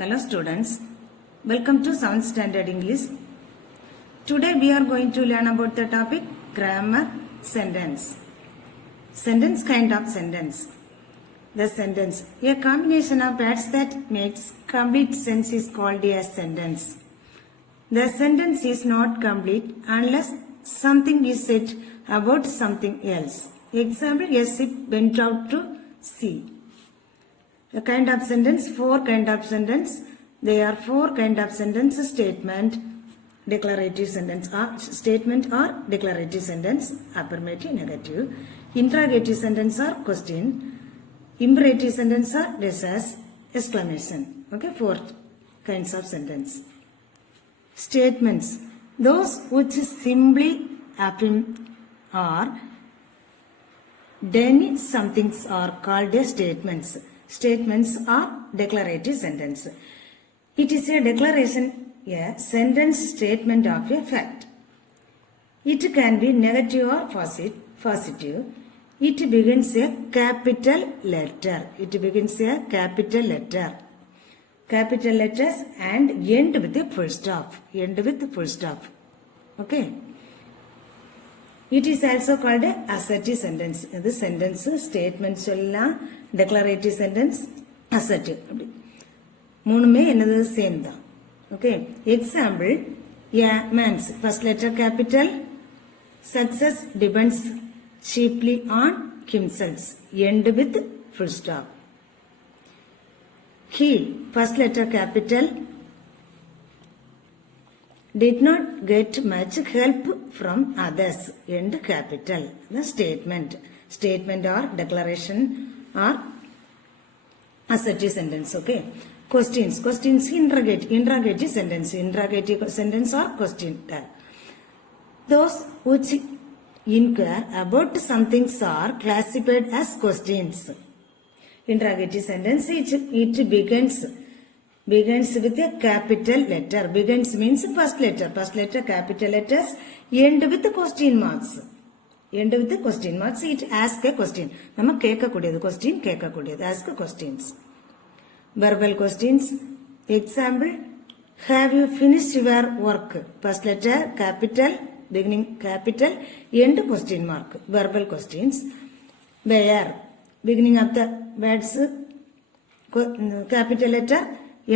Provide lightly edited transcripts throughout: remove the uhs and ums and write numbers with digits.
Hello students, welcome to 7th standard English. Today we are going to learn about the topic grammar sentence. Sentence kind of sentence. The sentence, a combination of words that makes complete sense is called a sentence. The sentence is not complete unless something is said about something else. Example, a ship went out to sea. A kind of sentence, four kind of sentence. There are four kind of sentence: statement, declarative sentence, or statement or declarative sentence, affirmative, negative, interrogative sentence or question, imperative sentence or recess, exclamation. Okay, four kinds of sentence. Statements, those which simply affirm or deny something are called as statements. Statements are declarative sentence. It is a declaration, a sentence statement of a fact. It can be negative or positive. It begins a capital letter. It begins a capital letter. Capital letters and end with a full stop. End with full stop. Okay. It is also called a assertive sentence. The sentence statement சொல்லலாம், declarative sentence, assertive. மூணுமே என்னது same தான். Okay. Example, a man's first letter capital, success depends chiefly on himself. End with full stop. He, first letter capital, did not get much help from others. End capital. The statement. Statement or declaration or assertive sentence. Okay. Questions. Questions, interrogative sentence. Interrogative sentence or question tag. Those which inquire about something are classified as questions. Interrogative sentence, it begins with a capital letter. Begins means first letter. First letter capital letters. End with the question marks. End with the question marks. It asks a question. Nama keka kudiyadu question, keka kudiyadu. Ask questions. Verbal questions. Example, have you finished your work? First letter capital, beginning capital, end question mark. Verbal questions. Where? Beginning of the words capital letter,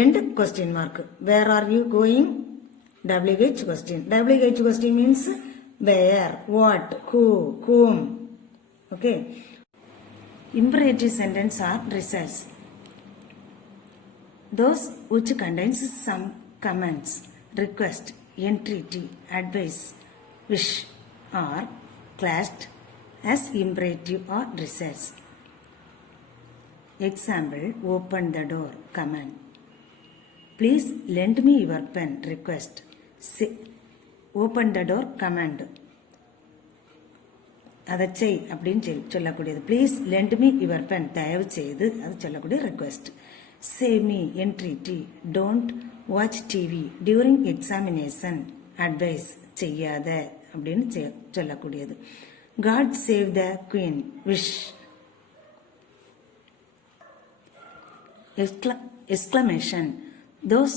end question mark. Where are you going? WH question. WH question means where, what, who, whom. Okay. Imperative sentence are results. Those which contains some commands, request, entreaty, advice, wish are classed as imperative or results. Example, open the door, command. Please lend me your pen, request. Say, open the door, command. அதை செய் அப்படின்னு சொல்லக்கூடியது. Please lend me your pen, தயவு செய்து அது சொல்லக்கூடிய request. Save me, entreaty. Don't watch TV during examination, advice, செய்யாத அப்படின்னு சொல்லக்கூடியது. God save the queen, wish. Exclamation, those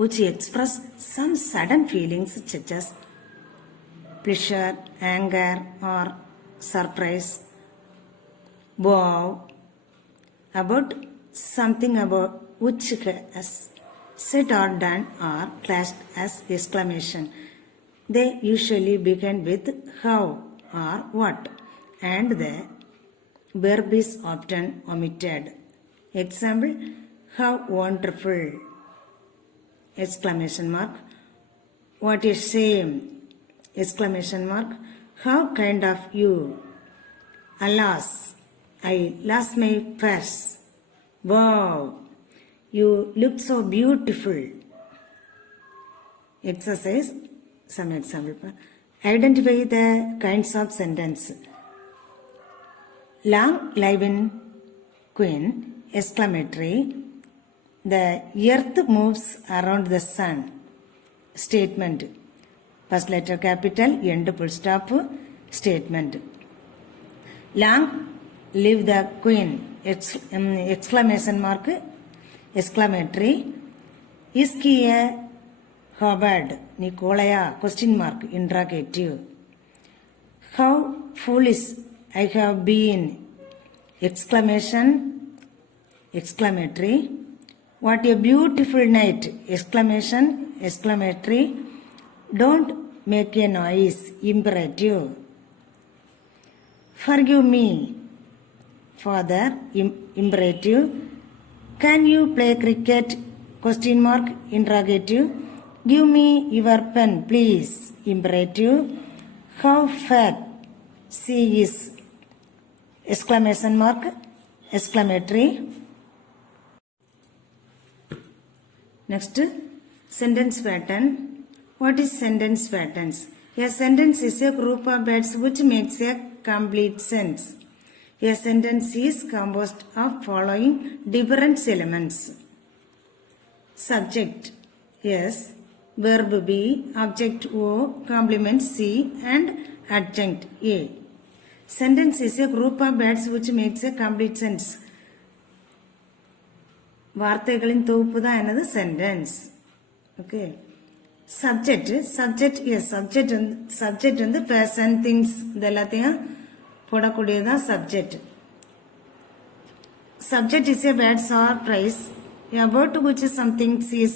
which express some sudden feelings such as pleasure, anger or surprise. Wow, about something about which has said or done are classed as exclamation. They usually begin with how or what, and the verb is often omitted. Example, how wonderful, exclamation mark. What a shame, exclamation mark. How kind of you. Alas, I lost my purse. Wow, you look so beautiful. Exercise, some example. Identify the kinds of sentence. Long live in Queen, exclamatory. The earth moves around the sun. Statement. First letter capital, end full stop, statement. Long live the queen, exclamation mark, exclamatory. Is he a coward? Nikolaya, question mark, interrogative. How foolish I have been! Exclamation, exclamatory. What a beautiful night! Exclamation, exclamatory. Don't make a noise, imperative. Forgive me, father, imperative. Can you play cricket? Question mark, interrogative. Give me your pen, please, imperative. How fat she is! Exclamation mark, exclamatory. Next, sentence pattern. What is sentence patterns? A sentence is a group of words which makes a complete sense. A sentence is composed of following different elements. Subject S, verb B, object O, complement C and adjunct A. Sentence is a group of words which makes a complete sense. വാർത്തകളിൻ തൊകുപ്പുത എന്നത് sentence. Okay. Subject வந்து person, things இது எல்லாத்தையும் போடக்கூடியதான் subject. Subject is a words or phrase about which something is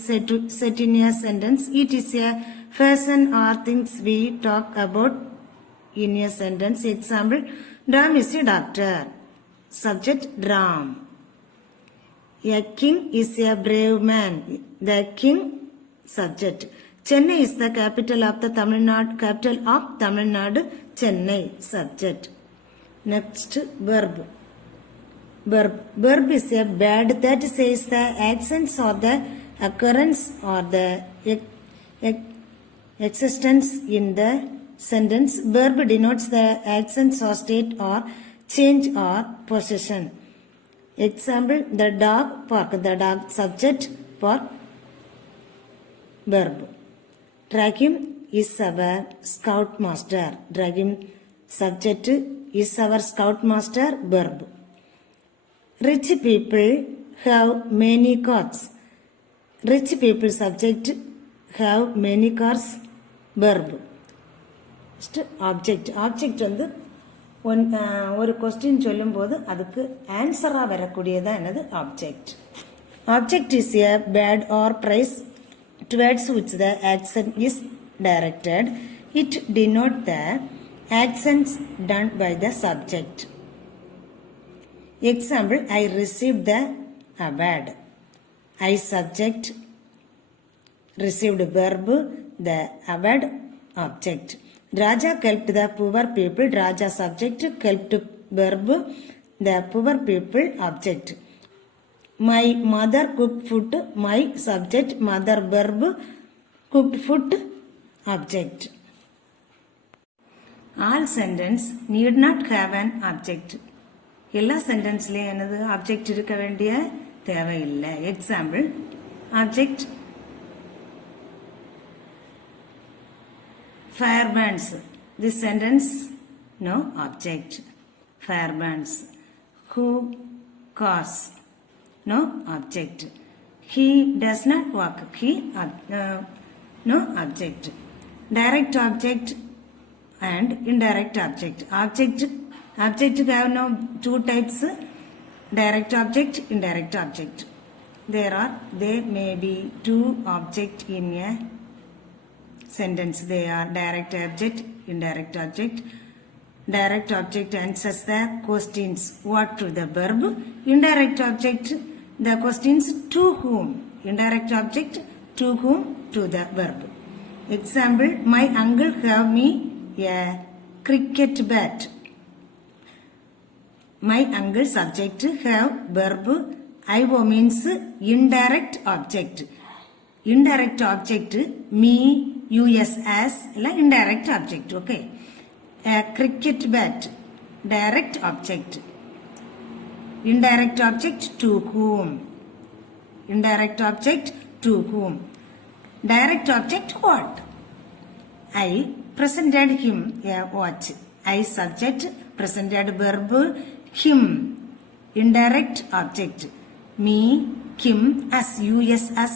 set in a sentence. It is a person or things we talk about in a sentence. Example, Ram is a doctor. Subject, Ram. A king is a brave man. The king, subject. Chennai is the capital of Tamil Nadu. Chennai, subject. Next, verb. Verb is a word that says the actions or the occurrence or the existence in the sentence. Verb denotes the actions or state or change or possession. Example, the dog barked. The dog, subject, bark, verb. Drakim is our scoutmaster. Drakim, subject, is our scoutmaster, verb. Rich people have many cars. Rich people, subject, have many cars, verb. Next, object. Object வந்து ஒரு question சொல்லும் போது அதுக்கு ஆன்சரா வரக்கூடியதான் என்னது object. Object is a word or phrase towards which the action is directed. It denotes the actions done by the subject. Example, I received the award. I, subject, received verb, the award, object. Raja helped the poor people. Raja, subject, helped, verb, the poor people, object. My mother cooked food. My, subject, mother, verb, cooked food, object. All sentence need not have an object. எல்லா சென்டென்ஸ்லயும் என்னது object இருக்க வேண்டிய தேவையில்லை. Example, object fire burns. This sentence, no object. Fire burns. Who cars? No object. He does not walk. He, no object. Direct object and indirect object. Object have now two types, direct object, indirect object. There may be two objects in a sentence. They are direct object, indirect object. Direct object answers the questions what to the verb. Indirect object the questions to whom. Indirect object to whom, to the verb. Example, my uncle gave me a cricket bat. My uncle, subject, have, verb. I-O means indirect object. Indirect object, me, us, as, indirect object, okay. A cricket bat, direct object. Indirect object, to whom. Indirect object, to whom. Direct object, what? I presented him a watch. I, subject, presented, verb, him. Indirect object. Me, him, as, us, as,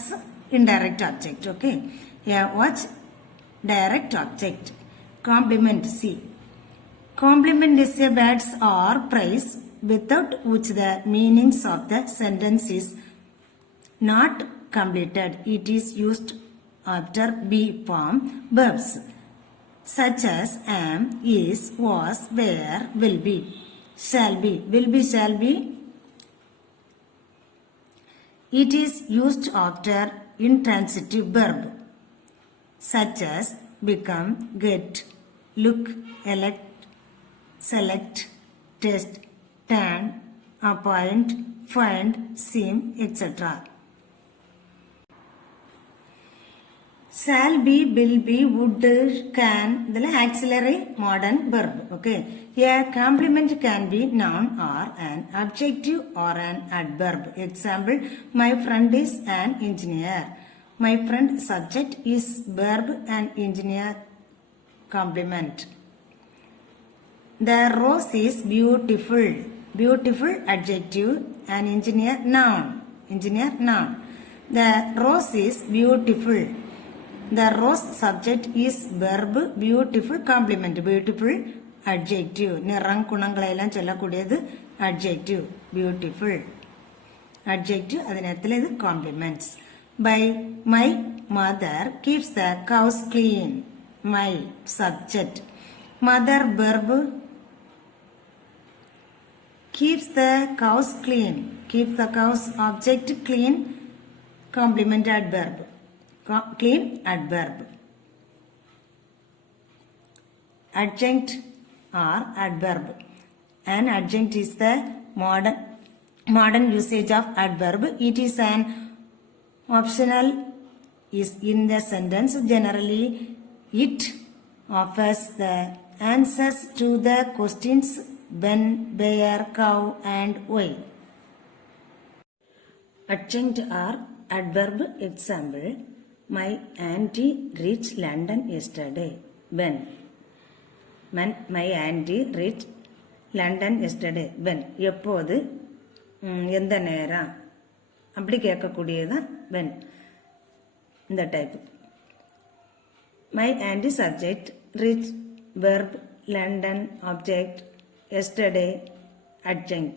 indirect object. Okay. A watch, direct object. Complement C. Complement is a words or phrase without which the meanings of the sentence is not completed. It is used after be form verbs such as am, is, was, were, will be, shall be. Will be, shall be. It is used after intransitive verb such as become, get, look, elect, select, test, turn, appoint, find, seem, etc. Shall be, will be, would, can, the auxiliary modern verb. Okay. A complement can be noun or an adjective or an adverb. Example, my friend is an engineer. My friend subject is verb and engineer complement. The rose is beautiful. Beautiful adjective and engineer noun. Engineer noun. The rose is beautiful. The rose subject is verb, beautiful complement. Beautiful adjective. നിറം ഗുണങ്ങളെല്ലാം ചൊല്ലக்கூடிയത് adjective. Beautiful. Adjective അതിനകത്തിലെ ഇത് compliments. By my mother keeps the cows clean. My subject. Mother verb keeps the cows clean. Keeps the cows object clean. Complement adverb. Clean adverb. Adjunct or adverb. An adjunct is the modern usage of adverb. It is an optional is in the sentence. Generally, it offers the answers to the questions when, where, how, and why. Adjunct or adverb example. My auntie reached London yesterday. When? My auntie reached London yesterday. When? எப்போது, எந்த நேரம் அப்படி கேட்கக்கூடியதான் when. இந்த type. My auntie subject, reach verb, London object, yesterday adjunct.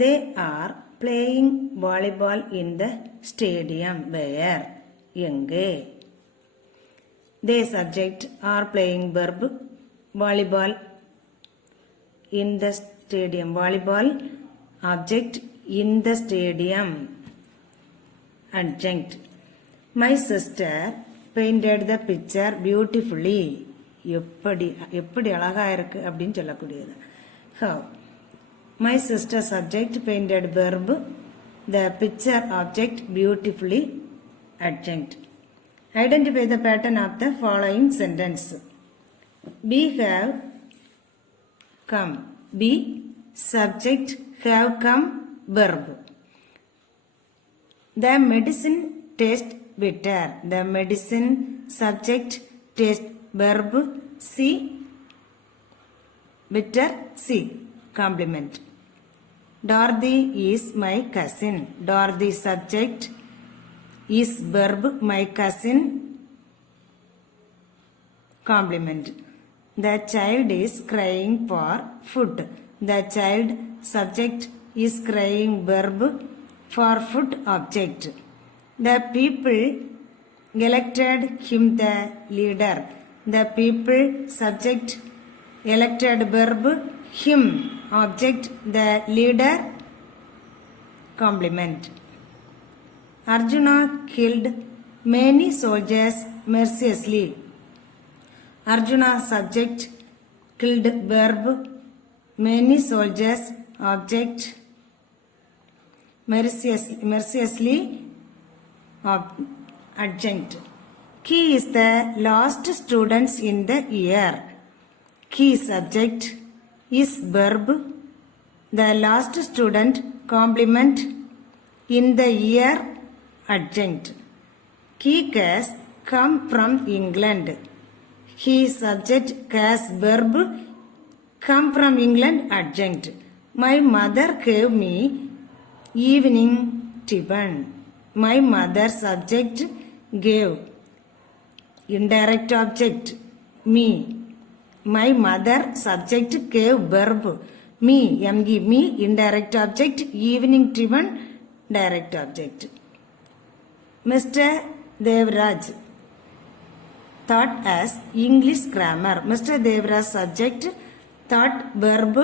They are playing volleyball in the stadium. Where? எங்கே. They subject are playing verb, volleyball in the stadium. Volleyball object in the stadium adjunct. My sister painted the picture beautifully. எப்படி அழகா இருக்கு அப்படின்னு சொல்லக்கூடியது. How? My sister subject painted verb, the picture object beautifully adjunct. Identify the pattern of the following sentence. We have come. Be subject, have come verb. The medicine tastes bitter. The medicine subject taste verb. See bitter, see complement. Dorothy is my cousin. Dorothy subject is verb, my cousin complement. The child is crying for food. The child subject is crying verb, for food object. The people elected him the leader. The people subject elected verb, him object, the leader complement. Arjuna killed many soldiers mercilessly. Arjuna subject, killed verb, many soldiers object, mercilessly adjunct. He is the last students in the year. He subject is verb, the last student complement, in the year adjunct. He has come from England. He subject has verb, come from England adjunct. My mother gave me evening tiffin. My mother subject gave. Indirect object me. My mother subject gave verb me. Me indirect object. Evening Tivan direct object. Mr. Devraj thought as English grammar. Mr. Devraj subject thought verb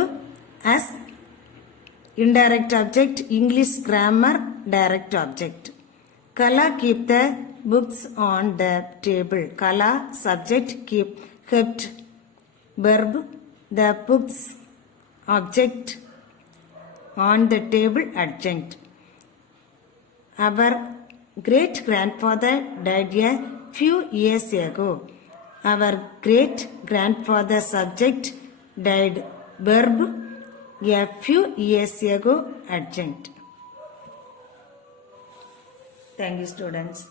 as indirect object. English grammar direct object. Kala keep the books on the table. Kala subject kept verb the books object on the table adjunct. Our great grandfather died a few years ago. Our great grandfather subject died verb a few years ago adjunct. Thank you, students.